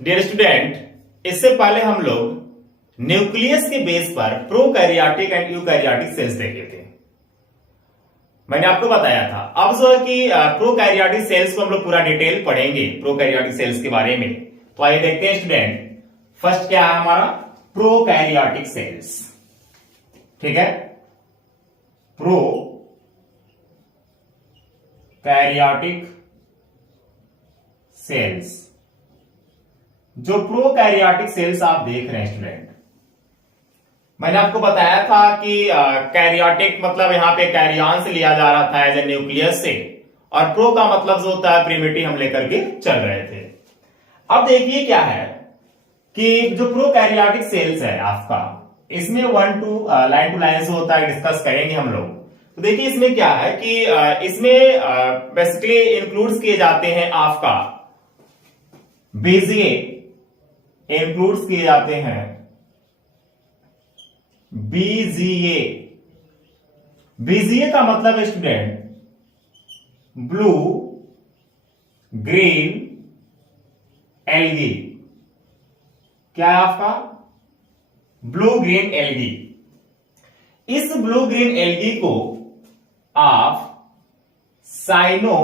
Dear student, इससे पहले हम लोग न्यूक्लियस के बेस पर प्रोकैरियोटिक एंड यूकैरियोटिक सेल्स देखे थे। मैंने आपको बताया था अब जो है कि प्रोकैरियोटिक सेल्स को हम लोग पूरा डिटेल पढ़ेंगे प्रोकैरियोटिक सेल्स के बारे में। तो आइए देखते हैं स्टूडेंट, फर्स्ट क्या है हमारा प्रोकैरियोटिक सेल्स। ठीक है, प्रोकैरियोटिक सेल्स। जो प्रोकैरियोटिक सेल्स आप देख रहे हैं स्टूडेंट, मैंने आपको बताया था कि कैरियोटिक मतलब यहां पे कैरियन से लिया जा रहा था एज ए न्यूक्लियस से, और प्रो का मतलब जो होता है प्रिमिटिव हम लेकर के चल रहे थे। अब देखिए क्या है कि जो प्रोकैरियोटिक सेल्स है आपका, इसमें लाइन टू लाइन से होता है, डिस्कस करेंगे हम लोग। तो देखिए इसमें क्या है कि इसमें बेसिकली इंक्लूड्स किए जाते हैं आपका बीजीए, इंक्लूड्स किए जाते हैं बीजीए। बीजीए का मतलब है स्टूडेंट ब्लू ग्रीन एल्गी। क्या है आपका ब्लू ग्रीन एल्गी। इस ब्लू ग्रीन एल्गी को आप साइनो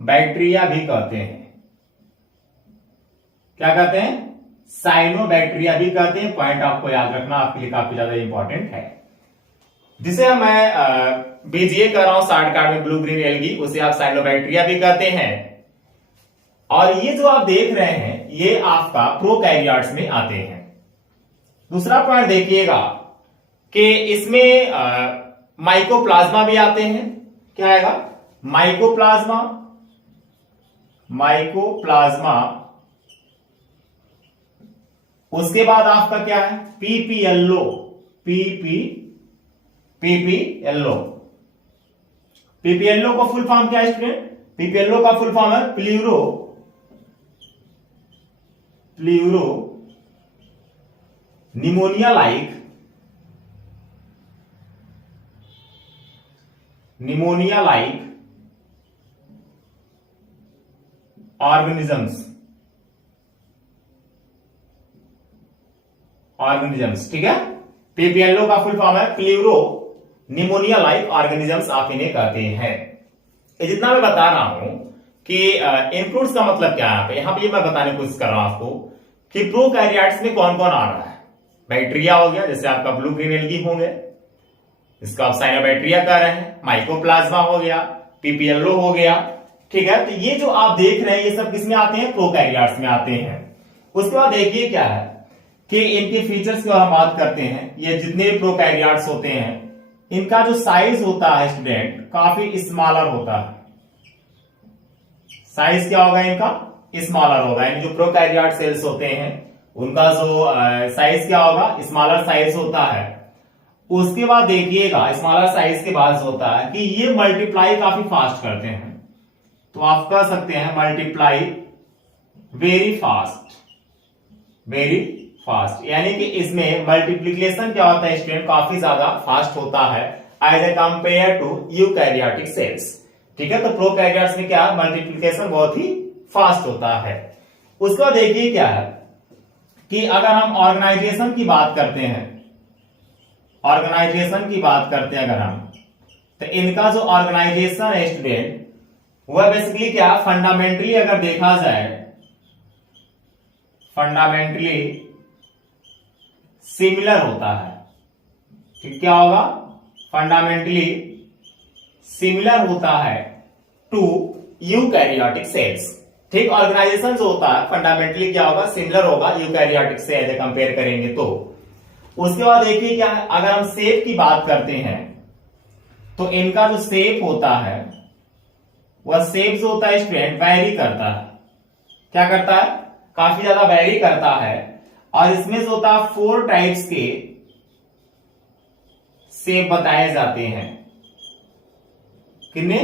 बैक्टीरिया भी कहते हैं। क्या कहते हैं? साइनो बैक्टीरिया भी कहते हैं। पॉइंट आपको याद रखना, आपके लिए काफी ज्यादा इंपॉर्टेंट है। जिसे मैं बीजीए कर रहा हूं शॉर्टकट में, ब्लू ग्रीन एल्गी, उसे आप साइनो बैक्टीरिया भी कहते हैं। और ये जो आप देख रहे हैं ये आपका प्रोकैरियोट्स में आते हैं। दूसरा पॉइंट देखिएगा कि इसमें माइकोप्लाज्मा भी आते हैं। क्या आएगा? माइकोप्लाज्मा। माइकोप्लाज्मा। उसके बाद आपका क्या है? पीपीएलओ। पीपीएलओ। पीपीएलओ का फुल फॉर्म क्या है स्टूडेंट? पीपीएलओ का फुल फॉर्म है प्ल्यूरो निमोनिया लाइक ऑर्गेनिजम्स। ठीक है, पीपीएलओ का फुल फॉर्म है प्ल्यूरो निमोनिया लाइक ऑर्गेनिजम्स, आप इन्हें कहते हैं। ये जितना मैं बता रहा हूं कि इंक्लूड्स का मतलब क्या है, यहां पे मैं बताने की कोशिश कर रहा हूं आपको कि प्रोकैरियोट्स में कौन कौन आ रहा है। बैक्टीरिया हो गया, जैसे आपका ब्लू ग्रीन एल्गी होंगे, इसको आप साइनोबैक्टीरिया कह रहे हैं। माइकोप्लाज्मा हो गया, पीपीएलओ हो गया। ठीक है, तो ये जो आप देख रहे हैं ये सब किसमें आते हैं? प्रोकैरियोट्स में आते हैं। उसके बाद देखिए क्या है कि इनके फीचर्स की हम बात करते हैं। ये जितने भी प्रोकैरियोट्स होते हैं इनका जो साइज होता है स्टूडेंट काफी स्मॉलर होता है। साइज क्या होगा इनका? स्मॉलर होगा। यानी जो प्रोकैरियोट सेल्स होते हैं उनका जो साइज क्या होगा? स्मॉलर साइज होता है। उसके बाद देखिएगा स्मॉलर साइज के बाद होता है कि ये मल्टीप्लाई काफी फास्ट करते हैं। तो आप कह सकते हैं मल्टीप्लाई वेरी फास्ट, यानी कि इसमें मल्टीप्लीकेशन क्या होता है स्टूडेंट? काफी ज्यादा फास्ट होता है as a compared to eukaryotic cells. ठीक है, तो प्रोकैरियोट्स में क्या मल्टीप्लीकेशन बहुत ही फास्ट होता है। उसके बाद देखिए क्या है कि अगर हम ऑर्गेनाइजेशन की बात करते हैं, अगर हम, तो इनका जो ऑर्गेनाइजेशन है स्टूडेंट वह बेसिकली क्या फंडामेंटली अगर देखा जाए, फंडामेंटली सिमिलर होता है। ठीक, क्या होगा? फंडामेंटली सिमिलर होता है टू यूकैरियोटिक सेल्स। ठीक, ऑर्गेनाइजेशन जो होता है फंडामेंटली क्या होगा? सिमिलर होगा यूकैरियोटिक से एज कंपेयर करेंगे तो। उसके बाद देखिए क्या है, अगर हम शेप की बात करते हैं तो इनका जो शेप होता है वह शेप जो होता है स्टूडेंट वैरी करता है। क्या करता है? काफी ज्यादा वैरी करता है। और इसमें जो होता है 4 टाइप्स के शेप बताए जाते हैं। कितने?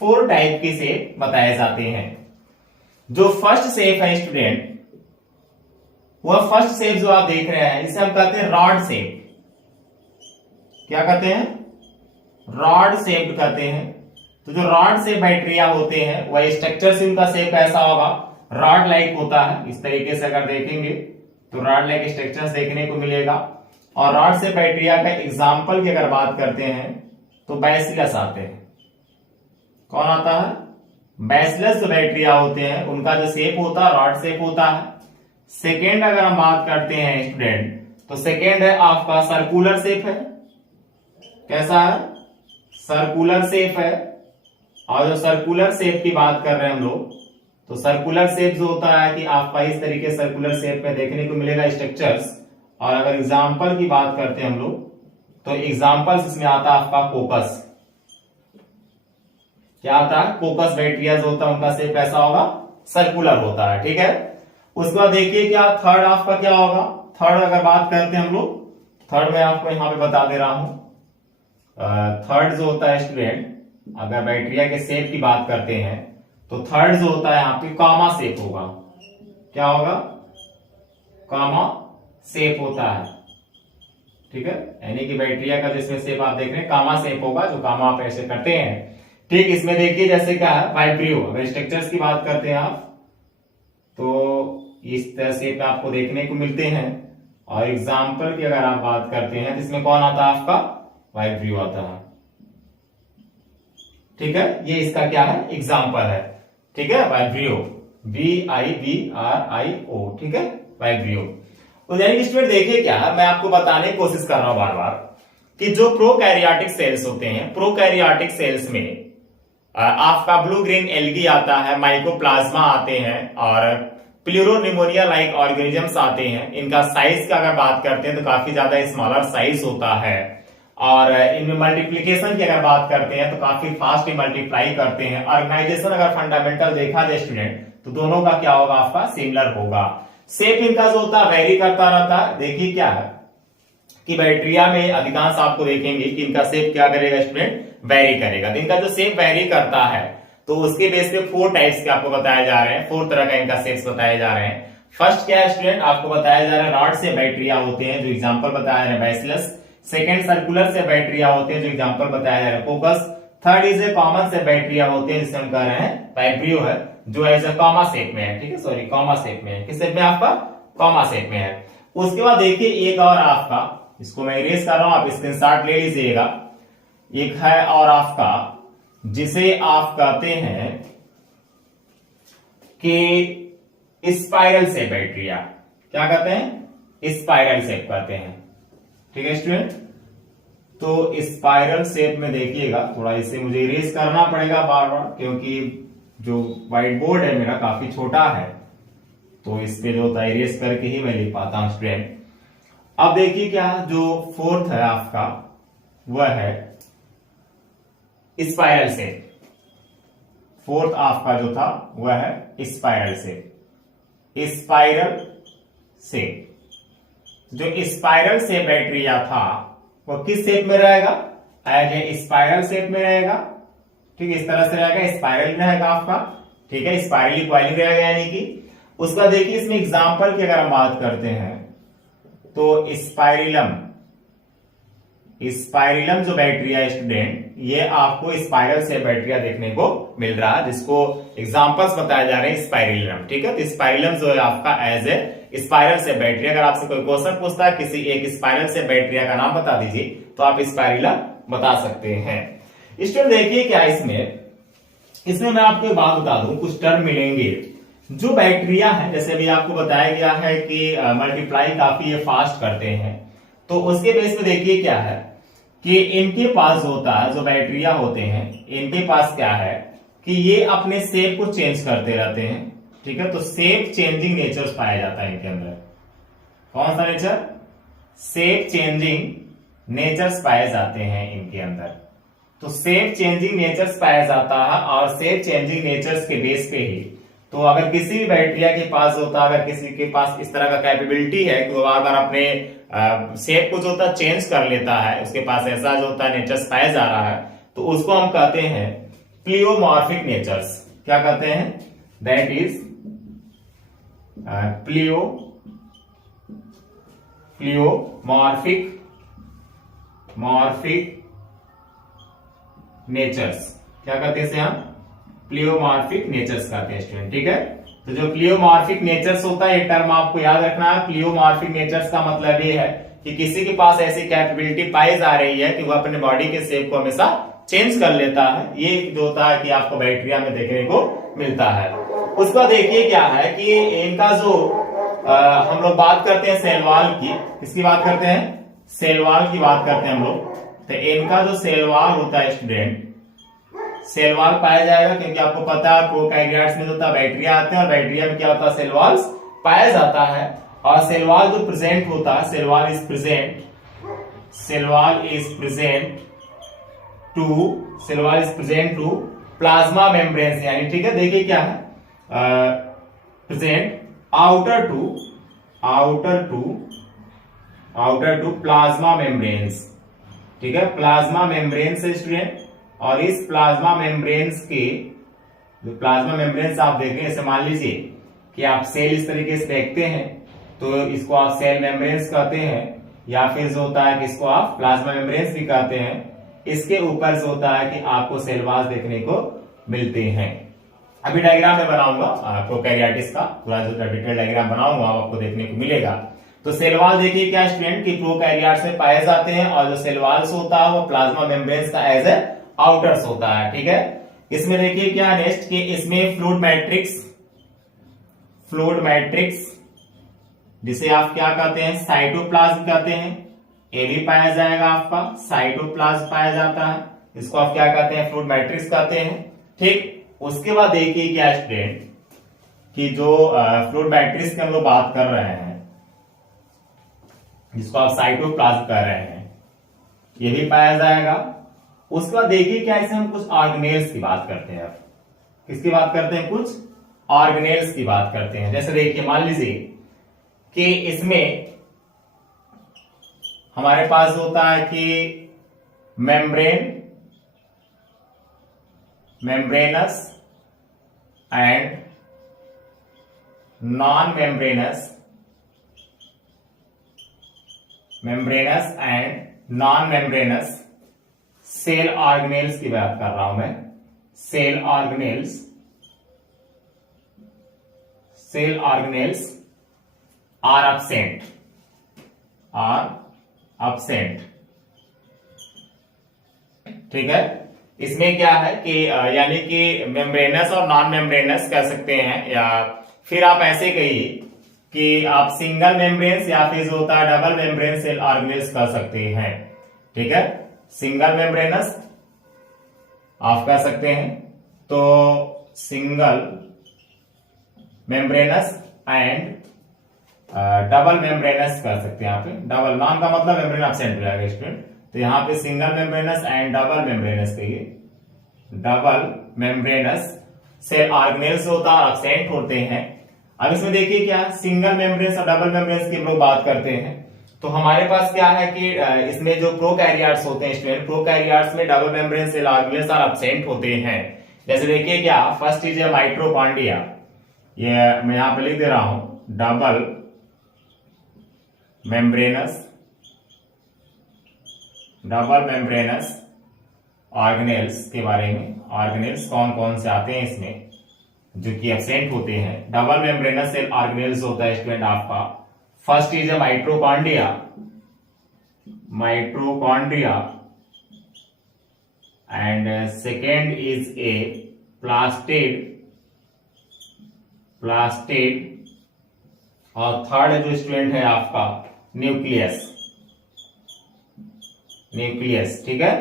4 टाइप के शेप बताए जाते हैं। जो फर्स्ट शेप है स्टूडेंट, वह फर्स्ट शेप जो आप देख रहे हैं इसे हम कहते हैं रॉड शेप। क्या कहते हैं? रॉड शेप कहते हैं। तो जो रॉड शेप बैक्टीरिया होते हैं वह स्ट्रक्चर से उनका शेप ऐसा होगा, रॉड लाइक होता है। इस तरीके से अगर देखेंगे तो रॉड लाइक स्ट्रक्चर्स देखने को मिलेगा। और रॉड से बैक्टीरिया का एग्जाम्पल की अगर बात करते हैं तो बैसिलस आते हैं। कौन आता है? बैसिलस जो बैक्टीरिया होते हैं उनका जो शेप होता है रॉड शेप होता है। सेकेंड अगर हम बात करते हैं स्टूडेंट, तो सेकेंड है आपका सर्कुलर शेप है। कैसा है? सर्कुलर शेप है। और जो सर्कुलर शेप की बात कर रहे हैं हम लोग, तो सर्कुलर शेप जो होता है कि आपका इस तरीके सर्कुलर शेप में देखने को मिलेगा स्ट्रक्चर्स। और अगर एग्जाम्पल की बात करते हैं हम लोग, तो एग्जाम्पल्स इसमें आता है आपका कोकस। क्या आता है? कोकस बैक्टीरिया जो होता है उनका शेप कैसा होगा? सर्कुलर होता है। ठीक है, उसके बाद देखिए क्या थर्ड आपका क्या होगा। थर्ड अगर बात करते हैं हम लोग, थर्ड में आपको यहां पे बता दे रहा हूं। थर्ड जो होता है स्टूडेंट, अगर बैक्टीरिया के शेप की बात करते हैं तो थर्ड जो होता है यहाँ पे कामा शेप होगा। क्या होगा? कामा शेप होता है। ठीक है, यानी कि बैक्टीरिया का जिसमें शेप आप देख रहे हैं कामा शेप होगा, जो कामा आप ऐसे करते हैं। ठीक, इसमें देखिए जैसे क्या है वाइब्रियो। अगर स्ट्रक्चर्स की बात करते हैं आप तो इस तरह से आपको देखने को मिलते हैं। और एग्जाम्पल की अगर आप बात करते हैं तो इसमें कौन आता है? आपका वाइब्रियो आता है। ठीक है, ये इसका क्या है? एग्जाम्पल है। ठीक है, वाइब्रियो, VIBRIO। ठीक है, वाइब्रियो। तो यानी कि स्टूडेंट देखिए क्या है, मैं आपको बताने की कोशिश कर रहा हूं बार बार कि जो प्रोकैरियोटिक सेल्स होते हैं, प्रोकैरियोटिक सेल्स में आपका ब्लू ग्रीन एल्गी आता है, माइकोप्लाज्मा आते हैं और प्लूरोनिमोनिया लाइक ऑर्गेनिजम्स आते हैं। इनका साइज का अगर बात करते हैं तो काफी ज्यादा स्मॉलर साइज होता है। और इनमें मल्टीप्लीकेशन की अगर बात करते हैं तो काफी फास्ट मल्टीप्लाई करते हैं। ऑर्गेनाइजेशन अगर फंडामेंटल देखा जाए स्टूडेंट तो दोनों का क्या होगा? आपका सिमिलर होगा। शेप इनका जो होता है वेरी करता रहता है। देखिए क्या है कि बैक्टीरिया में अधिकांश आपको देखेंगे कि इनका शेप क्या करेगा स्टूडेंट? वेरी करेगा। तो इनका जो शेप वेरी करता है तो उसके बेस पे 4 टाइप्स के आपको बताए जा रहे हैं, 4 तरह का इनका शेप्स बताए जा रहे हैं। फर्स्ट क्या है स्टूडेंट? आपको बताया जा रहा है रॉड से बैक्टीरिया होते हैं, जो एग्जांपल बताया जा रहा है बैसिलस। सेकंड सर्कुलर से बैक्टीरिया होते हैं, जो एग्जांपल बताया जा रहा है कोकस। थर्ड इज ए कॉमन से बैक्टीरिया होते हैं, जिसे हम कह रहे हैं वाइब्रियो है, जो एज ए कॉमा शेप में है। ठीक है, सॉरी कॉमा शेप में है। किस शेप में? आपका कॉमा शेप में है। उसके बाद देखिए एक और आपका, इसको मैं इरेज कर रहा हूं, आप स्क्रीनशॉट ले लीजिएगा। एक है और आपका जिसे आप कहते हैं कि स्पाइरल शेप बैक्टीरिया। क्या कहते हैं? स्पाइरल शेप कहते हैं। ठीक है स्टूडेंट, तो स्पाइरल शेप में देखिएगा, थोड़ा इसे मुझे इरेज करना पड़ेगा बार बार क्योंकि जो व्हाइट बोर्ड है मेरा काफी छोटा है, तो इस पे जो होता है इरेज करके ही मैं लिख पाता हूं स्टूडेंट। अब देखिए क्या जो फोर्थ है आपका वह है स्पाइरल शेप। फोर्थ आपका जो था वह है स्पाइरल शेप। स्पाइरल शेप, जो स्पाइरल शेप बैक्टीरिया था वो किस शेप में रहेगा? एज ए स्पाइरल शेप में रहेगा। ठीक है, इस तरह से रहेगा, स्पाइरल रहेगा आपका। ठीक है, स्पाइरली कॉइलिंग रहेगा यानी कि। उसका देखिए इसमें एग्जांपल की अगर हम बात करते हैं तो स्पाइरिलम, स्पाइरिलम जो बैक्टीरिया स्टूडेंट, ये आपको स्पाइरल से बैक्टीरिया देखने को मिल रहा है, जिसको एग्जांपल्स बताए जा रहे हैं स्पाइरिलम। ठीक है, तो स्पाइरिलम जो है आपका एज ए स्पाइरल से बैक्टीरिया। अगर आपसे कोई क्वेश्चन पूछता है किसी एक स्पाइरल से बैक्टीरिया का नाम बता दीजिए तो आप स्पाइरिलम बता सकते हैं। स्टूडेंट देखिए क्या इसमें मैं आपको एक बात बता दूं, कुछ टर्म मिलेंगे। जो बैक्टीरिया है, जैसे अभी आपको बताया गया है कि मल्टीप्लाई काफी फास्ट करते हैं, तो उसके बेस पे देखिए क्या है कि इनके पास होता है, जो बैक्टीरिया होते हैं इनके पास क्या है कि ये अपने शेप को चेंज करते रहते हैं। ठीक है, तो शेप चेंजिंग नेचर पाया जाता है इनके अंदर। कौन सा नेचर? शेप चेंजिंग नेचर्स पाए जाते हैं इनके अंदर। तो शेप चेंजिंग नेचर्स पाया जाता है और शेप चेंजिंग नेचर्स के बेस पे ही, तो अगर किसी भी बैक्टीरिया के पास होता है, अगर किसी के पास इस तरह का कैपेबिलिटी है कि वो बार बार अपने शेप को जो होता है चेंज कर लेता है, उसके पास ऐसा जो होता है नेचर्स पाया जा रहा है, तो उसको हम कहते हैं प्लियोमॉर्फिक नेचर्स। क्या कहते हैं? That is morphic natures. क्या कहते हैं इसे हम? प्लियोमॉर्फिक नेचर्स कहते हैं स्टूडेंट। ठीक है, तो जो प्लियोमॉर्फिक नेचर्स होता है, ये टर्म आपको याद रखना है। प्लियोमॉर्फिक नेचर्स का मतलब ये है कि किसी के पास ऐसी कैपेबिलिटी पाई जा रही है कि वो अपने बॉडी के शेप को हमेशा चेंज कर लेता है। ये जो होता है कि आपको बैक्टीरिया में देखने को मिलता है। उसका देखिए क्या है कि इनका जो हम लोग बात करते हैं सेल वॉल की, किसकी बात करते हैं? सेल वॉल की बात करते हैं हम लोग। तो इनका जो सेल वॉल होता है स्टूडेंट, सेल वॉल पाया जाएगा, क्योंकि आपको पता है प्रोकैरियोट्स में जो होता है बैक्टीरिया आते हैं और बैक्टीरिया में क्या होता है? सेल वॉल्स पाया जाता है। और सेल वॉल जो प्रेजेंट होता है, cell wall is present to plasma membranes, यानी ठीक है। देखिए क्या है, present outer to plasma membranes, ठीक है, प्लाज्मा मेम्ब्रेन्स है स्टूडेंट। और इस प्लाज्मा मेम्ब्रेन्स के जो प्लाज्मा मेम्ब्रेन्स आप देखें, जैसे मान लीजिए कि आप सेल इस तरीके से देखते हैं तो इसको आप सेल मेम्ब्रेन्स कहते हैं, या फिर जो होता है कि इसको आप प्लाज्मा मेम्ब्रेन्स भी कहते हैं। इसके ऊपर जो होता है कि आपको सेल वॉल्स देखने को मिलते हैं। अभी डायग्राम में बनाऊंगा प्रोकैरियोटिस का, पूरा जो डिटेल डायग्राम बनाऊंगा आपको देखने को मिलेगा। तो सेल वॉल देखिए क्या स्टूडेंट की प्रोकैरियोट्स में पाए जाते हैं, और जो सेल वॉल्स होता है वो प्लाज्मा मेम्ब्रेन्स का एज ए आउटर्स होता है, ठीक है। इसमें देखिए क्या नेक्स्ट कि इसमें फ्लूइड मैट्रिक्स जिसे आप क्या कहते हैं? साइटोप्लाज्म कहते हैं, ये भी पाया जाएगा आपका। साइटोप्लाज्म पाया जाता है, इसको आप क्या कहते हैं? फ्लूइड मैट्रिक्स कहते हैं, ठीक। उसके बाद देखिए क्या स्टूडेंट कि जो फ्लूइड मैट्रिक्स की हम लोग बात कर रहे हैं, जिसको आप साइटोप्लाज्म कह रहे हैं, ये भी पाया जाएगा। उसके बाद देखिए क्या, इसमें हम कुछ ऑर्गेनेल्स की बात करते हैं। अब किसकी बात करते हैं? कुछ ऑर्गेनेल्स की बात करते हैं। जैसे देखिए मान लीजिए कि इसमें हमारे पास होता है कि membranous and non membranous cell organelles की बात कर रहा हूं मैं। सेल ऑर्गेनेल्स आर absent, ठीक है। इसमें क्या है कि यानी कि मेम्ब्रेनस और नॉन मेम्ब्रेनस कह सकते हैं, या फिर आप ऐसे कहिए कि आप सिंगल मेम्ब्रेन्स या फिर जो होता है डबल मेम्ब्रेन सेल ऑर्गेनेल्स कह सकते हैं, ठीक है। सिंगल मेम्ब्रेनस आप कह सकते हैं, तो single membranes and double membranous कर सकते हैं। यहाँ पे डबल, नॉन का मतलब मेम्ब्रेन एब्सेंट हो जाएगा स्टूडेंट, तो यहाँ पे single membranes and double membranous कहिए। डबल मेम्ब्रेनस सेल ऑर्गेनेल्स होता है, एब्सेंट होते हैं। अब इसमें देखिए क्या, सिंगल मेम्ब्रेन्स और डबल मेम्ब्रेन्स की हम लोग बात करते हैं, तो हमारे पास क्या है कि इसमें जो प्रोकैरियोट्स होते हैं स्टूडेंट, प्रोकैरियोट्स में डबल मेम्ब्रेन सेल ऑर्गेनेल्स और एब्सेंट होते हैं। जैसे देखिए क्या, फर्स्ट इज माइटोकॉन्ड्रिया, ये मैं यहां पे लिख दे रहा हूं, डबल मेम्ब्रेनस ऑर्गेनेल्स के बारे में। ऑर्गेनेल्स कौन कौन से आते हैं इसमें जो कि एब्सेंट होते हैं? डबल मेम्ब्रेनस सेल ऑर्गेनेल्स होता है स्टूडेंट आपका। First is mitochondria and second is a plastid, और थर्ड जो स्टूडेंट है आपका न्यूक्लियस, ठीक है।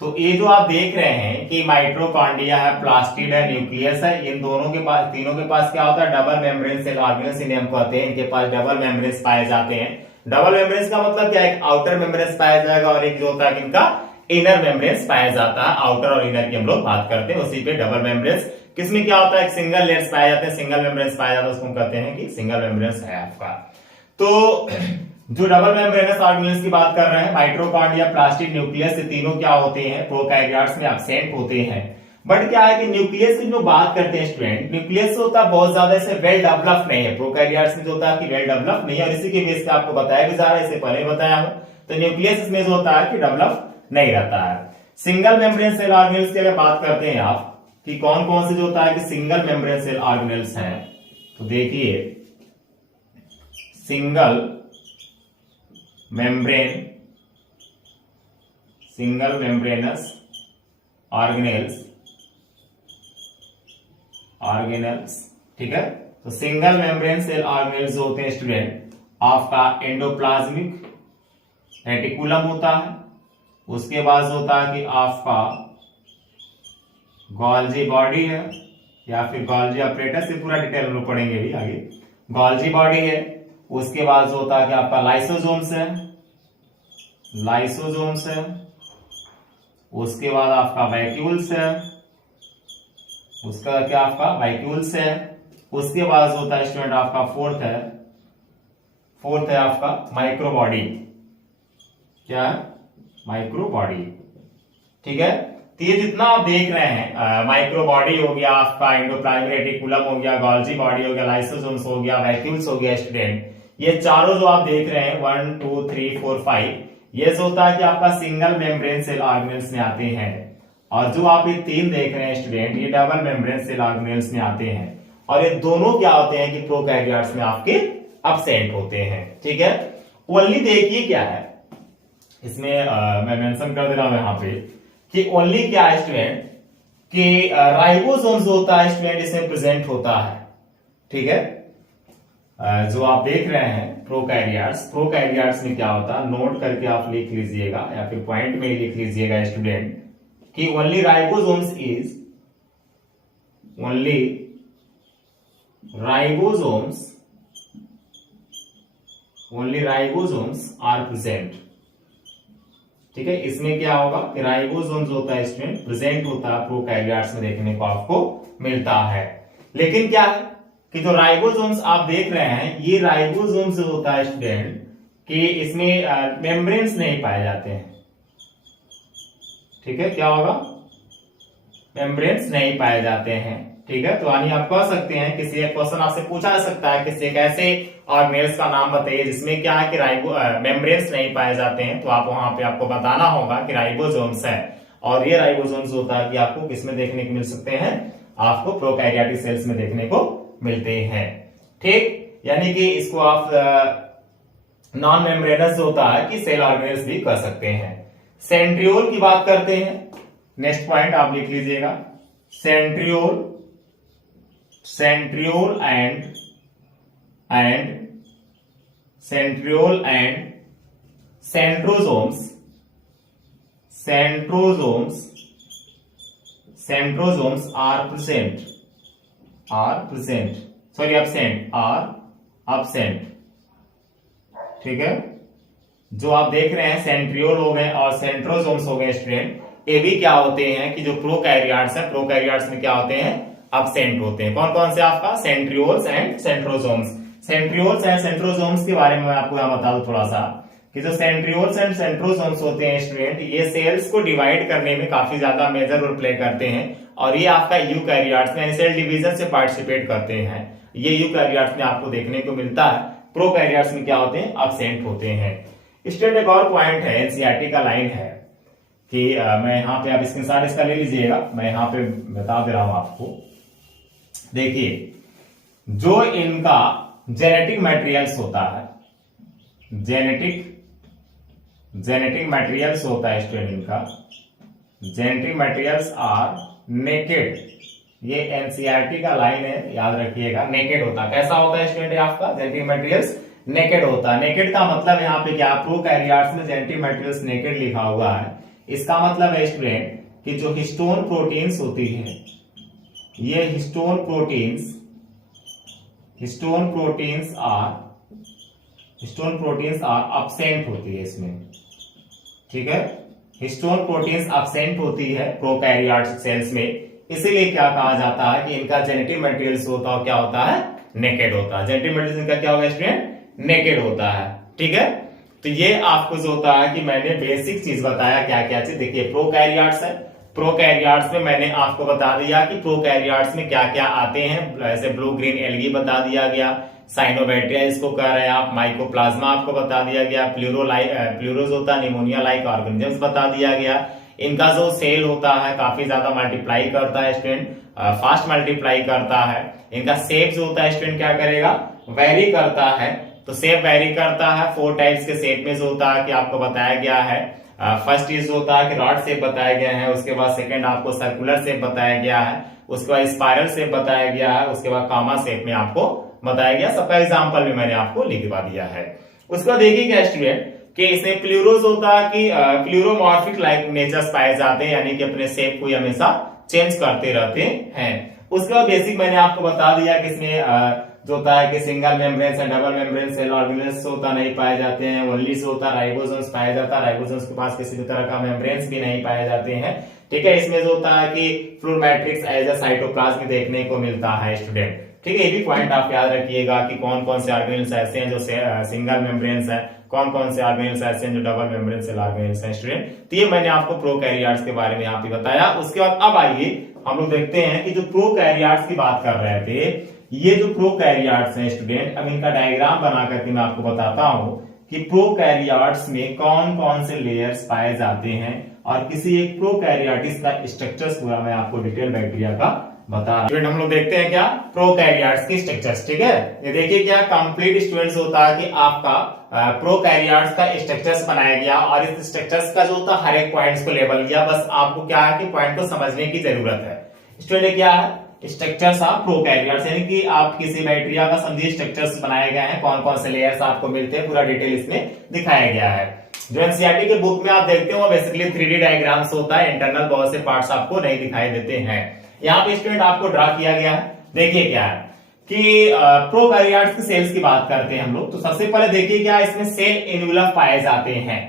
तो ये जो आप देख रहे हैं कि माइटोकॉन्ड्रिया है, प्लास्टिड है, न्यूक्लियस है, इन दोनों के पास, तीनों के पास क्या होता है? डबल मेम्ब्रेन सेल ऑर्गेनेल्स इन्हें हम कहते हैं। इनके पास डबल मेम्ब्रेन्स पाए जाते हैं। डबल मेम्ब्रेन्स का मतलब क्या है? एक आउटर मेम्ब्रेन्स पाया जाएगा और एक जो होता है इनका इनर मेम्ब्रेन्स पाया जाता है। आउटर और इनर की हम लोग बात करते हैं, उसी पे डबल मेम्ब्रेन्स। किसमें क्या होता है? सिंगल लेयर्स पाए जाते हैं, सिंगल मेम्ब्रेन्स पाया जाता है, उसको कहते हैं कि सिंगल मेम्ब्रेन्स है आपका। तो जो डबल मेम्ब्रेनस ऑर्गेनेल्स की बात कर रहे हैं, माइटोकॉन्ड्रिया, प्लास्टिड, न्यूक्लियस, ये तीनों क्या होते हैं? प्रोकैरियोट्स में एब्सेंट होते हैं। बट क्या है कि न्यूक्लियस की जो बात करते हैं स्टूडेंट, न्यूक्लियस होता है बहुत ज्यादा ऐसे वेल डेवलप नहीं है। प्रोकैरियोट्स में जो होता है कि वेल डेवलप नहीं है, और इसी के बेस पे आपको बताया भी जा रहा है, इससे पहले बताया हूं। तो न्यूक्लियस इसमें जो होता है कि डेवलप नहीं रहता है। सिंगल मेम्ब्रेन सेल ऑर्गेनेल्स की अगर बात करते हैं आप कि कौन कौन से जो होता है कि सिंगल मेम्ब्रेन सेल ऑर्गेनेल्स हैं, तो देखिए सिंगल मेम्ब्रेनस ऑर्गेनेल्स, ठीक है। तो सिंगल मेम्ब्रेन सेल ऑर्गेनेल्स होते हैं स्टूडेंट, आपका एंडोप्लाज्मिक रेटिकुलम होता है, उसके बाद होता है कि आपका गोल्जी बॉडी है या फिर गोल्जी अपरेटस, से पूरा डिटेल में पढ़ेंगे भी आगे। गोल्जी बॉडी है, उसके बाद होता है कि आपका लाइसोसोम्स है, उसके बाद आपका वैक्यूल्स है, उसका क्या आपका वैक्यूल्स है, उसके बाद होता है स्टूडेंट आपका फोर्थ है आपका माइक्रोबॉडी, क्या है माइक्रोबॉडी, ठीक है। तो ये जितना आप देख रहे हैं माइक्रोबॉडी हो गया, आपका एंडोप्लाज्मिक रेटिकुलम हो गया, गोल्जी बॉडी हो गया, लाइसोसोम्स हो गया, वैक्यूल्स हो गया स्टूडेंट, ये चारों जो आप देख रहे हैं 1 2 3 4 5, ये जो होता है कि आपका सिंगल मेम्ब्रेन सेल ऑर्गेनेल्स में आते हैं। और जो आप ये तीन देख रहे हैं स्टूडेंट, ये डबल मेम्ब्रेन सेल ऑर्गेनेल्स में आते हैं। और ये दोनों क्या होते हैं कि प्रोकैरियोट्स में आपके एब्सेंट होते हैं, ठीक है। ओनली देखिए क्या है इसमें, मैं मेंशन कर दे रहा हूं यहां पे कि ओनली क्या है स्टूडेंट कि राइबोसोम्स होता है स्टूडेंट, इसमें प्रेजेंट होता है, ठीक है। जो आप देख रहे हैं प्रोकैरियोट्स में क्या होता है, नोट करके आप लिख लीजिएगा या फिर पॉइंट में ही लिख लीजिएगा स्टूडेंट कि ओनली राइबोसोम्स आर प्रेजेंट, ठीक है। इसमें क्या होगा कि राइबोसोम्स होता है स्टूडेंट प्रेजेंट होता है, प्रोकैरियोट्स में देखने को आपको मिलता है। लेकिन क्या है कि जो राइबोसोम्स आप देख रहे हैं, ये राइबोसोम्स होता है स्टूडेंट कि इसमें मेम्ब्रेन्स नहीं पाए जाते हैं, ठीक है। क्या होगा, मेम्ब्रेन्स नहीं पाए जाते हैं, ठीक है। तो यानी आप कह सकते हैं, किसी एक क्वेश्चन आपसे पूछा जा सकता है किसी एक ऐसे ऑर्गेनेल्स का नाम बताइए जिसमें क्या है कि मेम्ब्रेन्स नहीं पाए जाते हैं, तो आप वहां पे आपको बताना होगा कि राइबोसोम्स है। और ये राइबोसोम्स होता है कि आपको किसमें देखने को मिल सकते हैं, आपको प्रोकैरियोटिक सेल्स में देखने को मिलते हैं, ठीक। यानी कि इसको आप नॉन मेम्ब्रेनस होता है कि सेल ऑर्गेनेल्स भी कह सकते हैं। सेंट्रियोल की बात करते हैं, नेक्स्ट पॉइंट आप लिख लीजिएगा, centriole and centrosomes are absent, ठीक है। जो आप देख रहे हैं सेंट्रियोल हो गए और सेंट्रोसोम्स हो गए स्टूडेंट, ये भी क्या होते हैं कि जो प्रोकैरियोट्स है, प्रोकैरियोट्स में क्या होते हैं, एब्सेंट होते हैं। कौन कौन से आपका, centrioles and centrosomes. Centrioles and centrosomes के बारे में मैं आपको यहां बता दूं थोड़ा सा कि जो सेंट्रियोल्स एंड सेंट्रोसोम्स होते हैं स्टूडेंट, ये सेल्स को डिवाइड करने में काफी ज्यादा मेजर रोल प्ले करते हैं। और ये आपका यूकैरियोट्स में सेल डिवीजन से पार्टिसिपेट करते हैं। ये यूकैरियोट्स में आपको देखने को मिलता है, प्रोकैरियोट्स में क्या होते हैं, एब्सेंट होते हैं। स्टूडेंट एक और पॉइंट है, एनसीईआरटी का लाइन है कि मैं यहाँ पे आप स्क्रीनशॉट इसका ले लीजिएगा, मैं यहाँ पे बता दे रहा हूं आपको। देखिए जो इनका जेनेटिक मटेरियल्स होता है, जेनेटिक मटेरियल्स होता है स्टूडेंट, इनका जेनेटिक मटेरियल्स आर नेकेड। ये एनसीईआरटी का लाइन है, याद रखिएगा, नेकेड होता है। कैसा होता है स्टूडेंट आपका जेनेटिक मटेरियल्स, नेकेड होता है। नेकेड का मतलब यहाँ पे क्या, प्रोकैरियोट्स में जेनेटिक मटेरियल्स नेकेड लिखा हुआ है, इसका मतलब है स्टूडेंट कि जो हिस्टोन प्रोटीन्स होती है, ये हिस्टोन प्रोटीन्स आर एब्सेंट होती है इसमें, ठीक है। हिस्टोन प्रोटीन्स एब्सेंट होती है प्रोकैरियोटिक सेल्स में, इसीलिए क्या कहा जाता है कि इनका जेनेटिक मटेरियल्स होता है, क्या होता है, नेकेड होता है। जेनेटिक मटेरियल्स इनका क्या होगा स्टूडेंट, नेकेड होता है, ठीक है। तो ये आपको जो होता है कि मैंने बेसिक चीज बताया, क्या क्या चीज। देखिए प्रोकैरियोट्स है, प्रोकैरियोट्स में मैंने आपको बता दिया कि प्रोकैरियोट्स में क्या क्या आते हैं, ऐसे ब्लू ग्रीन एल्गी बता दिया गया, साइनोबैक्टीरिया इसको कह रहे हैं आप, माइकोप्लाज्मा आपको बता दिया गया, प्लूरोज होता है, निमोनिया लाइक ऑर्गेनिजम्स बता दिया गया, इनका जो सेल होता है काफी ज्यादा मल्टीप्लाई करता है स्टूडेंट, फास्ट मल्टीप्लाई करता है। इनका शेप जो होता है स्टूडेंट क्या करेगा, वेरी करता है। तो शेप वेरी करता है, 4 टाइप्स के शेप में जो होता है कि आपको बताया गया है। फर्स्ट चीज होता है कि रॉड शेप बताया गया है, उसके बाद सेकंड आपको सर्कुलर शेप बताया गया है, उसके बाद स्पाइरल शेप बताया गया है, उसके बाद कामा शेप में आपको बताया गया। सबका एग्जाम्पल भी मैंने आपको लिखवा दिया है। उसके बाद देखिए क्या स्टूडेंट कि इसमें प्लूरोज होता है कि प्लूरोमॉर्फिक लाइक नेचर्स पाए जाते हैं, यानी कि अपने शेप को हमेशा चेंज करते रहते हैं। उसके बाद बेसिक मैंने आपको बता दिया कि इसमें जो होता है कि सिंगल मेम्ब्रेन से डबल मेम्ब्रेन सेल ऑर्गेनेल्स होता नहीं पाए जाते हैं, ओनली से होता राइबोसोम्स पाया जाता है, राइबोसोम्स के पास किसी भी तरह का मेम्ब्रेन्स भी नहीं पाए जाते हैं। ठीक है, इसमें जो होता है कि fluid matrix as a cytoplasm देखने को मिलता है स्टूडेंट। ठीक है, ये भी पॉइंट आप याद रखिएगा कि कौन कौन से ऑर्गेनेल्स ऐसे हैं जो सिंगल मेम्ब्रेन्स है, कौन कौन से ऑर्गेनेल्स ऐसे हैं जो डबल मेम्ब्रेन सेल ऑर्गेनेल्स हैं स्टूडेंट। तो ये मैंने आपको प्रोकैरियोट्स के बारे में यहाँ पे बताया। उसके बाद अब आइए हम लोग देखते हैं कि जो प्रोकैरियोट्स की बात कर रहे थे, ये जो प्रोकैरियोट्स हैं स्टूडेंट, अब इनका डायग्राम बना करके मैं आपको बताता हूं कि प्रोकैरियोट्स में कौन कौन से लेयर्स पाए जाते हैं और किसी एक प्रोकैरियोटिस का स्ट्रक्चर्स पूरा मैं आपको डिटेल बैक्टीरिया का बता। स्टूडेंट हम लोग देखते हैं क्या प्रोकैरियोट्स की स्ट्रक्चर्स। ठीक है, ये देखिए क्या कंप्लीट स्टूडेंट्स होता है कि आपका प्रोकैरियोट्स का स्ट्रक्चर्स बनाया गया और इस स्ट्रक्चर्स का जो होता है हर एक पॉइंट्स को लेबल किया। बस आपको क्या है कि पॉइंट को समझने की जरूरत है। स्टूडेंट क्या है स्ट्रक्चर्स ऑफ प्रोकैरियोट्स, यानी कि आप किसी बैक्टीरिया का समझिए स्ट्रक्चर्स बनाए गए हैं, कौन कौन से लेयर्स आपको मिलते हैं, पूरा डिटेल इसमें दिखाया गया है। जो एनसीईआरटी के बुक में आप देखते हो वो बेसिकली 3D डायग्राम्स होता है, इंटरनल बहुत से पार्ट्स आपको नहीं दिखाई देते हैं। यहाँ पे स्टूडेंट आपको ड्रा किया गया है। देखिए क्या है कि प्रोकैरियोट्स की सेल्स की बात करते हैं हम लोग। तो सबसे पहले देखिए क्या इसमें सेल इन्वलप पाए जाते हैं।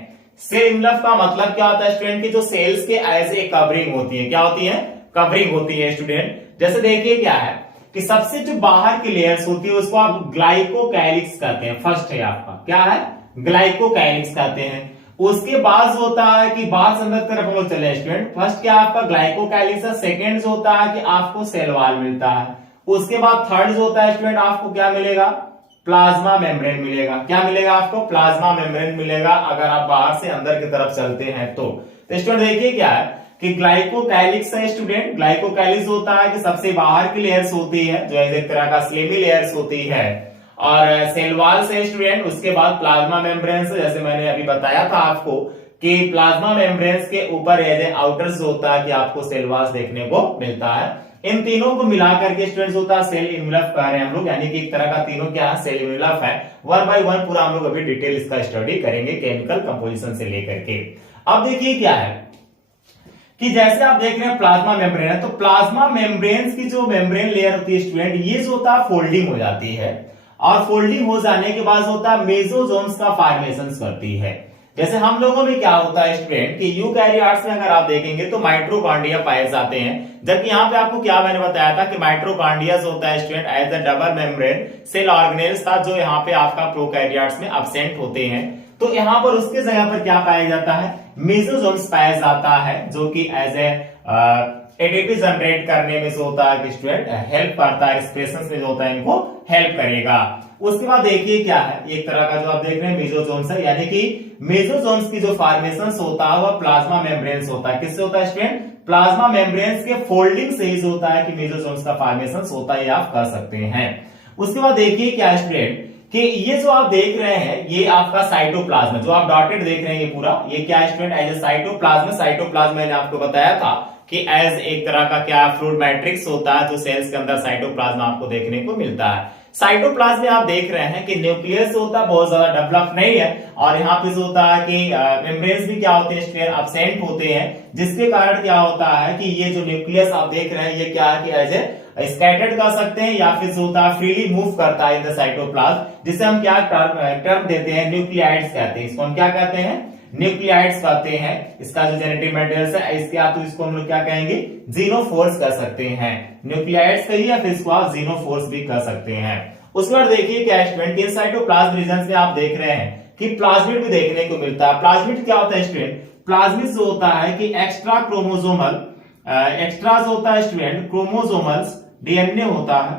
सेल इन्वलप का मतलब क्या होता है स्टूडेंट की जो सेल्स के एज ए कवरिंग होती है, क्या होती है, कवरिंग होती है स्टूडेंट। जैसे देखिए क्या है कि सबसे जो बाहर की लेयर्स होती है उसको आप ग्लाइकोकैलिक्स कहते हैं। फर्स्ट है आपका क्या है, ग्लाइकोकैलिक्स कहते हैं। उसके बाद होता है कि बाद अंदर तरफ हम लोग चले स्टूडेंट, फर्स्ट क्या आपका ग्लाइकोकैलिक्स है, सेकेंड होता है कि आपको सेल वॉल मिलता है। उसके बाद थर्ड होता है स्टूडेंट आपको क्या मिलेगा, प्लाज्मा मेम्ब्रेन मिलेगा। क्या मिलेगा आपको, प्लाज्मा मेम्ब्रेन मिलेगा अगर आप बाहर से अंदर की तरफ चलते हैं तो स्टूडेंट देखिए क्या है कि ग्लाइकोकैलिक्स है स्टूडेंट। ग्लाइकोकैलिक्स होता है कि सबसे बाहर की लेयर्स होती है जो एक तरह का स्लेमी लेयर्स होती है, और सेल वॉल से स्टूडेंट उसके बाद प्लाज्मा मेम्ब्रेन्स, जैसे मैंने अभी बताया था आपको कि प्लाज्मा मेम्ब्रेन्स के ऊपर एज आउटर्स होता है कि आपको सेल वॉल्स देखने को मिलता है। इन तीनों को मिलाकर के स्टूडेंट्स होता है सेल इन्वलप कह रहे हैं हम लोग, यानी कि एक तरह का तीनों क्या है, सेल इन्वलप है। 1 बाय 1 पूरा हम लोग अभी डिटेल इसका स्टडी करेंगे केमिकल कंपोजिशन से लेकर के। अब देखिए क्या है कि जैसे आप देख रहे हैं प्लाज्मा मेम्ब्रेन है, तो प्लाज्मा मेम्ब्रेन की जो मेम्ब्रेन लेयर होती है स्टूडेंट, ये जो होता है फोल्डिंग हो जाती है, और फोल्डिंग हो जाने के बाद होता है मेसोसोम्स का फॉर्मेशन करती है। जैसे हम लोगों में क्या होता है स्टूडेंट कि यूकैरियोट्स में अगर आप देखेंगे तो माइटोकॉन्ड्रिया पाए जाते हैं, जबकि यहाँ पे आपको क्या मैंने बताया था कि माइटोकॉन्ड्रिया होता है student as a double membrane cell organelles था, जो यहाँ पे आपका प्रोकैरियोट्स में एब्सेंट होते हैं। तो यहाँ पर उसके जगह पर क्या पाया जाता है, मेसोसोम्स पाया जाता है, जो कि एज ए एटीपी जनरेट करने में जो होता है कि स्टूडेंट हेल्प करता है, एक्सप्रेशन में जो होता है इनको हेल्प करेगा। उसके बाद देखिए क्या है, एक तरह का जो आप देख रहे हैं मेसोसोम्स है, यानी कि मेसोसोम्स की जो फॉर्मेशन होता है वह प्लाज्मा मेम्ब्रेन्स होता है। किससे होता है स्टूडेंट, प्लाज्मा मेम्ब्रेन्स के फोल्डिंग से ही होता है कि मेसोसोम्स का फॉर्मेशन होता है, आप कह सकते हैं। उसके बाद देखिए क्या स्टूडेंट कि ये जो आप देख रहे हैं ये आपका साइटोप्लाज्म, जो आप डॉटेड देख रहे हैं ये पूरा, ये क्या है student, as a cytoplasm. Cytoplasm मैंने आपको बताया था कि एज एक तरह का क्या फ्लूइड मैट्रिक्स होता है, जो सेल्स के अंदर साइटोप्लाज्म आपको देखने को मिलता है। साइटोप्लाज्म में आप देख रहे हैं कि न्यूक्लियस होता है बहुत ज्यादा डेवलप नहीं है, और यहाँ पे जो होता है कि मेम्ब्रेन्स भी क्या होते हैं स्टूडेंट, एब्सेंट होते हैं, जिसके कारण क्या होता है कि ये जो न्यूक्लियस आप देख रहे हैं ये क्या है कि एज ए स्कैटर्ड कर सकते हैं, या फिर जो होता है फ्रीली मूव करता है इन द साइटोप्लाज्म, जिसे हम क्या टर्म देते हैं, न्यूक्लियाइड्स कहते हैं। इसको हम क्या कहते हैं, न्यूक्लियाइड्स कहते हैं। इसका जो जेनेटिक मटेरियल है इसके आप तो इसको हम लोग क्या कहेंगे, जीनोफोर्स कह सकते हैं। न्यूक्लियाइड्स कहिए या फिर इसको आप जीनोफोर्स भी कह सकते हैं। उसके बाद देखिए क्या स्टूडेंट, इन साइटोप्लाज्म रीजन में आप देख रहे हैं कि प्लाज्मिड भी देखने को मिलता है। प्लाज्मिड क्या होता है स्टूडेंट, प्लाज्मिड जो होता है कि एक्स्ट्रा क्रोमोसोमल, एक्स्ट्रा जो होता है स्टूडेंट क्रोमोसोमल्स डीएनए होता है,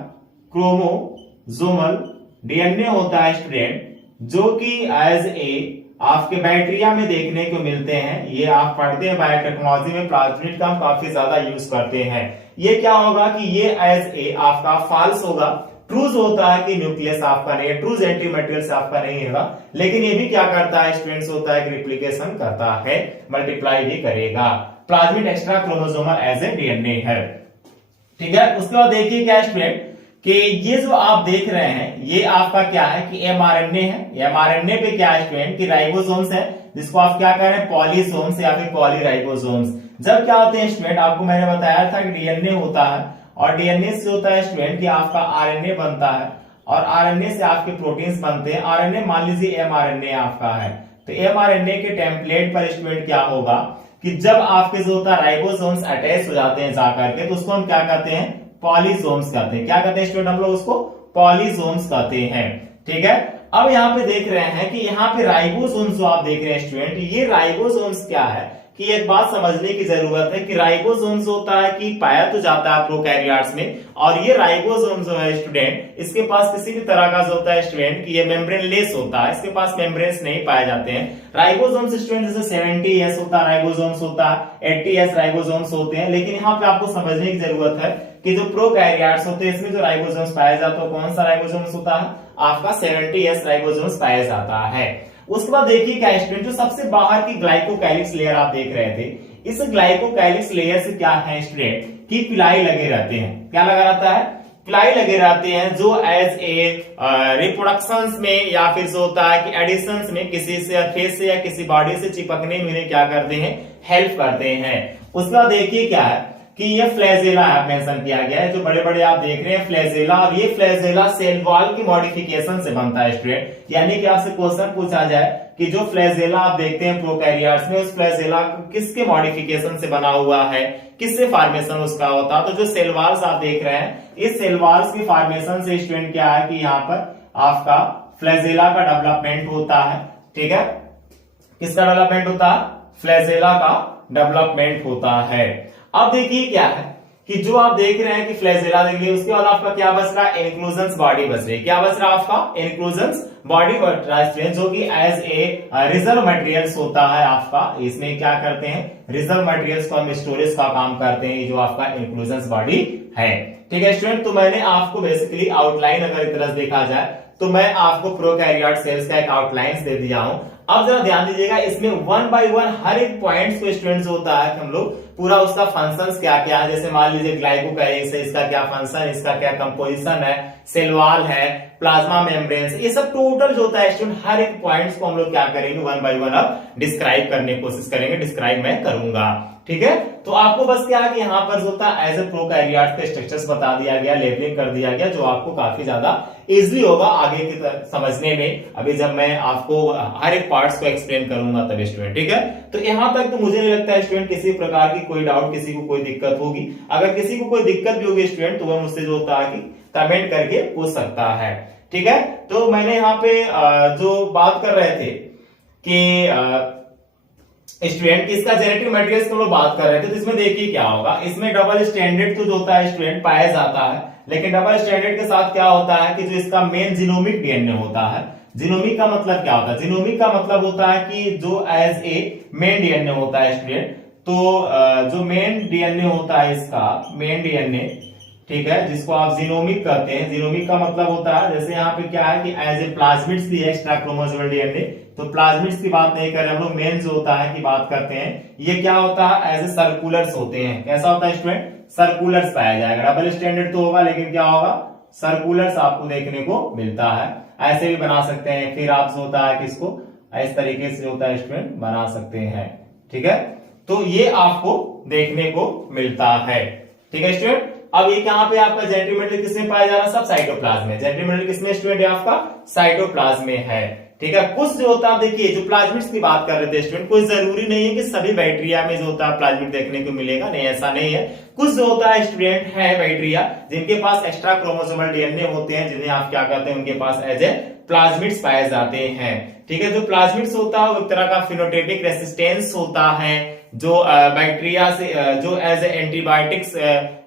क्रोमोसोमल डीएनए होता है स्टूडेंट, जो कि एज ए आपके बैक्टीरिया में देखने को मिलते हैं। ये आप पढ़ते हैं बायोटेक्नोलॉजी में, प्लाज्मिड का हम काफी ज्यादा यूज करते हैं। ये क्या होगा कि ये एज ए आपका फॉल्स होगा। ट्रूज होता है कि न्यूक्लियस आपका नहीं है, ट्रूज एंटी मटेरियल आपका नहीं होगा, लेकिन ये भी क्या करता है स्टूडेंट्स, होता है कि रिप्लिकेशन करता है, मल्टीप्लाई भी करेगा। Plasmid extra chromosomal as a DNA है। ठीक है, उसके बाद देखिए क्या स्टूडेंट कि ये जो आप देख रहे हैं ये आपका क्या है कि एमआरएनए है। एमआरएनए पे क्या है स्टूडेंट कि राइबोसोम्स है, जिसको आप क्या कह रहे हैं पॉलीसोम्स या फिर पॉलीराइबोसोम्स। जब क्या होते हैं स्टूडेंट, आपको मैंने बताया था कि डीएनए होता है और डीएनए से होता है स्टूडेंट कि आपका आरएनए बनता है और आरएनए से आपके प्रोटीन्स बनते हैं। आरएनए मान लीजिए एमआरएनए आपका है, तो एमआरएनए के टेम्पलेट पर स्टूडेंट क्या होगा कि जब आपके जो होता है राइबोसोम्स अटैच हो जाते हैं जाकर के, तो उसको हम क्या कहते हैं पॉलीसोम्स कहते हैं। क्या कहते हैं स्टूडेंट, हम लोग उसको पॉलीसोम्स कहते हैं। ठीक है, अब यहाँ पे देख रहे हैं कि यहाँ पे राइबोसोम्स जो आप देख रहे हैं स्टूडेंट, ये राइबोसोम्स क्या है कि एक बात समझने की जरूरत है कि राइबोसोम्स होता है कि पाया तो जाता है प्रोकैरियोट्स में, और ये राइबोसोम जो है स्टूडेंट, इसके पास किसी भी तरह का जो होता है स्टूडेंट कि ये मेम्ब्रेन लेस होता है, इसके पास मेम्ब्रेन्स नहीं पाए जाते हैं। राइबोसोम्स स्टूडेंट जैसे 70S होता है राइबोसोम्स होता है, 80S राइबोसोम्स होते हैं, लेकिन यहाँ पे आपको समझने की जरूरत है कि जो प्रोकैरियोट्स होते हैं इसमें जो राइबोसोम्स पाया जाता है कौन सा राइबोसोम्स होता है, आपका 70S राइबोसोम्स पाया जाता है। उसके बाद देखिए क्या स्टूडेंट, जो सबसे बाहर की ग्लाइकोकैलिक्स लेयर आप देख रहे थे, इस ग्लाइकोकैलिक्स लेयर से क्या है स्टूडेंट कि पिलाई लगे रहते हैं। क्या लगा रहता है, पिलाई लगे रहते हैं, जो एज ए रिप्रोडक्शंस में या फिर जो होता है कि एडिशंस में किसी से फेस से या किसी बॉडी से चिपकने में उन्हें क्या करते हैं, हेल्प करते हैं। उसके बाद देखिए क्या है कि ये फ्लैजेला मेंशन किया गया है, जो बड़े बड़े आप देख रहे हैं फ्लैजेला, और ये फ्लैजेला सेल वॉल की मॉडिफिकेशन से बनता है स्टूडेंट। यानी कि आपसे क्वेश्चन पूछा जाए कि जो फ्लैजेला आप देखते हैं प्रोकैरियोट्स में, उस फ्लैजेला किसके मॉडिफिकेशन से बना हुआ है, किससे फॉर्मेशन उसका होता है। तो जो सेल वॉल्स आप देख रहे हैं, इस सेल वॉल्स की फॉर्मेशन से स्टूडेंट क्या है कि यहाँ पर आपका फ्लैजेला का डेवलपमेंट होता है। ठीक है, किसका डेवलपमेंट होता है, फ्लैजेला का डेवलपमेंट होता है। अब देखिए क्या है कि जो आप देख रहे हैं कि फ्लैजेला देखिए, उसके बाद आपका क्या बच रहा है, इनक्लूजन्स बॉडी बच रही है। क्या बच रहा है आपका, इनक्लूजन्स बॉडी बच रहा है, जो कि एज ए रिजर्व मटेरियल्स होता है आपका। इसमें क्या करते हैं, रिजर्व मटेरियल्स को हम स्टोरेज का काम करते हैं, जो आपका इनक्लूजन्स बॉडी है। ठीक है स्टूडेंट, तो मैंने आपको बेसिकली आउटलाइन अगर इस तरह देखा जाए तो मैं आपको प्रोकैरियोट सेल्स का एक आउटलाइन दे दिया हूं। अब जरा ध्यान दीजिएगा, इसमें वन बाय वन हर एक पॉइंट्स को स्टूडेंट्स होता है कि हम लोग पूरा उसका फंक्शंस क्या क्या है, जैसे मान लीजिए ग्लाइकोकैलिक्स है, इसका क्या फंक्शन, इसका क्या कंपोजिशन है, सेल वॉल है, प्लाज्मा मेम्ब्रेन्स, ये सब टोटल जो होता है स्टूडेंट हर एक पॉइंट्स को हम लोग क्या करेंगे, वन बाय वन अब डिस्क्राइब करने की कोशिश करेंगे, डिस्क्राइब मैं करूंगा। ठीक है, तो आपको बस क्या है कि यहाँ पर जो होता है एज ए प्रोकैरियोट के स्ट्रक्चर्स बता दिया गया, लेबलिंग कर दिया गया, जो आपको काफी ज्यादा इजिली होगा आगे की समझने में, अभी जब मैं आपको हर एक पार्ट्स को एक्सप्लेन करूंगा तब स्टूडेंट। ठीक है, तो यहां तक तो मुझे नहीं लगता है स्टूडेंट किसी प्रकार की कोई डाउट, किसी को कोई दिक्कत होगी। अगर किसी को कोई दिक्कत भी होगी स्टूडेंट, तो वह मुझसे जो होता है कि कमेंट करके पूछ सकता है। ठीक है, तो मैंने यहाँ पे जो बात कर रहे थे कि स्टूडेंट इसका जेनेटिक मटेरियल्स की हम लोग बात कर रहे थे, तो इसमें देखिए क्या होगा, इसमें डबल स्टैंडर्ड तो जो होता है स्टूडेंट पाया जाता है, लेकिन डबल स्टैंडर्ड के साथ क्या होता है कि जो इसका मेन जीनोमिक डीएनए होता है। जीनोमिक का मतलब क्या होता है, जीनोमिक का मतलब होता है कि जो एज ए मेन डीएनए होता है स्टूडेंट, तो जो मेन डीएनए होता है इसका मेन डीएनए, ठीक है, जिसको आप जीनोमिक कहते हैं। जीनोमिक का मतलब होता है, जैसे यहाँ पे क्या है कि एज ए प्लाज्मिड्स भी है एक्स्ट्रा क्रोमोसोमल डीएनए, तो प्लाज्मिड्स की बात नहीं कर रहे हम लोग, मेन जो होता है की बात करते हैं। ये क्या होता है, एज ए सर्कुलर्स होते हैं। कैसा होता है स्टूडेंट, सर्कुलर्स पाया जाएगा। डबल स्टैंडर्ड तो होगा, लेकिन क्या होगा, सर्कुलर्स आपको देखने को मिलता है। ऐसे भी बना सकते हैं, फिर आप जो होता है कि इसको इस तरीके से होता है स्टूडेंट बना सकते हैं। ठीक है, तो ये आपको देखने को मिलता है। ठीक है स्टूडेंट, अब ये कहां पे आपका जेनेटिक मटेरियल किसमें पाया जा रहा है, सब साइटोप्लाज्म में। जेनेटिक मटेरियल किसमें स्टूडेंट है आपका, साइटोप्लाज्म में है। ठीक है, कुछ जो होता है देखिए, जो प्लाज्मिड्स की बात कर रहे थे स्टूडेंट, कोई जरूरी नहीं है कि सभी बैक्टीरिया में जो होता है प्लाज्मिड देखने को मिलेगा, नहीं ऐसा नहीं है। कुछ जो होता है स्टूडेंट है बैक्टीरिया जिनके पास एक्स्ट्रा क्रोमोसोमल डीएनए होते हैं, जिन्हें आप क्या कहते हैं, उनके पास एज ए प्लाज्मिड्स पाए जाते हैं। ठीक है, जो प्लाज्मिड्स होता है वो एक तरह का फिनोटाइपिक रेसिस्टेंस होता है, जो बैक्टीरिया से जो एज एंटीबायोटिक्स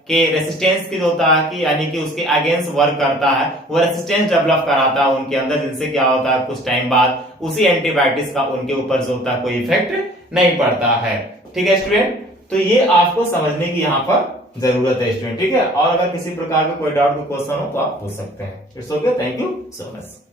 कि रेसिस्टेंस की जो होता है कि यानी कि उसके अगेंस्ट वर्क करता है, वो रेसिस्टेंस डेवलप कराता है उनके अंदर, जिनसे क्या होता है कुछ टाइम बाद उसी एंटीबायोटिक्स का उनके ऊपर जो होता है कोई इफेक्ट नहीं पड़ता है। ठीक है स्टूडेंट, तो ये आपको समझने की यहाँ पर जरूरत है स्टूडेंट। ठीक है, और अगर किसी प्रकार का कोई डाउट, कोई क्वेश्चन हो तो आप पूछ सकते हैं। It's okay, thank you so much.